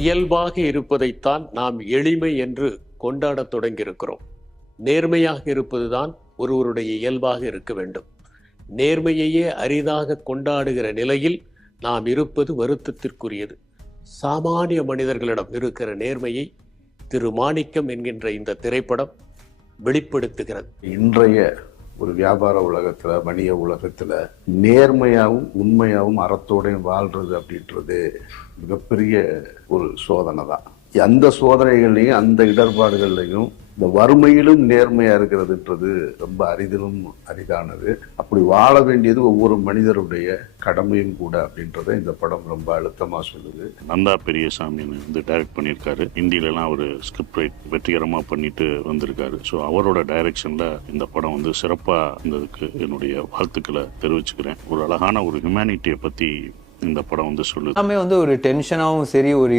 இயல்பாக இருப்பதைத்தான் நாம் எளிமை என்று கொண்டாடத் தொடங்கியிருக்கிறோம். நேர்மையாக இருப்பதுதான் ஒருவருடைய இயல்பாக இருக்க வேண்டும். நேர்மையையே அரிதாக கொண்டாடுகிற நிலையில் நாம் இருப்பது வருத்தத்திற்குரியது. சாமானிய மனிதர்களிடம் இருக்கிற நேர்மையை திரு மாணிக்கம் என்கின்ற இந்த திரைப்படம் வெளிப்படுத்துகிறது. இன்றைய ஒரு வியாபார உலகத்துல, வணிக உலகத்துல நேர்மையாகவும் உண்மையாகவும் அறத்தோடையும் வாழ்றது அப்படின்றது மிகப்பெரிய ஒரு சோதனை தான். அந்த சோதனைகள்லையும் அந்த இடர்பாடுகள்லையும் இந்த வறுமையிலும் நேர்மையா இருக்கிறதுன்றது ரொம்ப அரிதிலும் அரிதானது. அப்படி வாழ வேண்டியது ஒவ்வொரு மனிதருடைய கடமையும் கூட அப்படின்றத இந்த படம் ரொம்ப அழுத்தமா சொல்லுது. நந்தா பெரியசாமி டைரக்ட் பண்ணியிருக்காரு. ஹிந்திலலாம் அவர் ஸ்கிரிப்ட் ரைட் வெற்றிகரமா பண்ணிட்டு வந்திருக்காரு. ஸோ அவரோட டைரக்ஷன்ல இந்த படம் சிறப்பா இருந்ததுக்கு என்னுடைய வாழ்த்துக்களை தெரிவிச்சுக்கிறேன். ஒரு அழகான ஒரு ஹியூமனிட்டியை பத்தி இந்த படம் சொல்லுது. எல்லாமே ஒரு டென்ஷனாகவும் சரி, ஒரு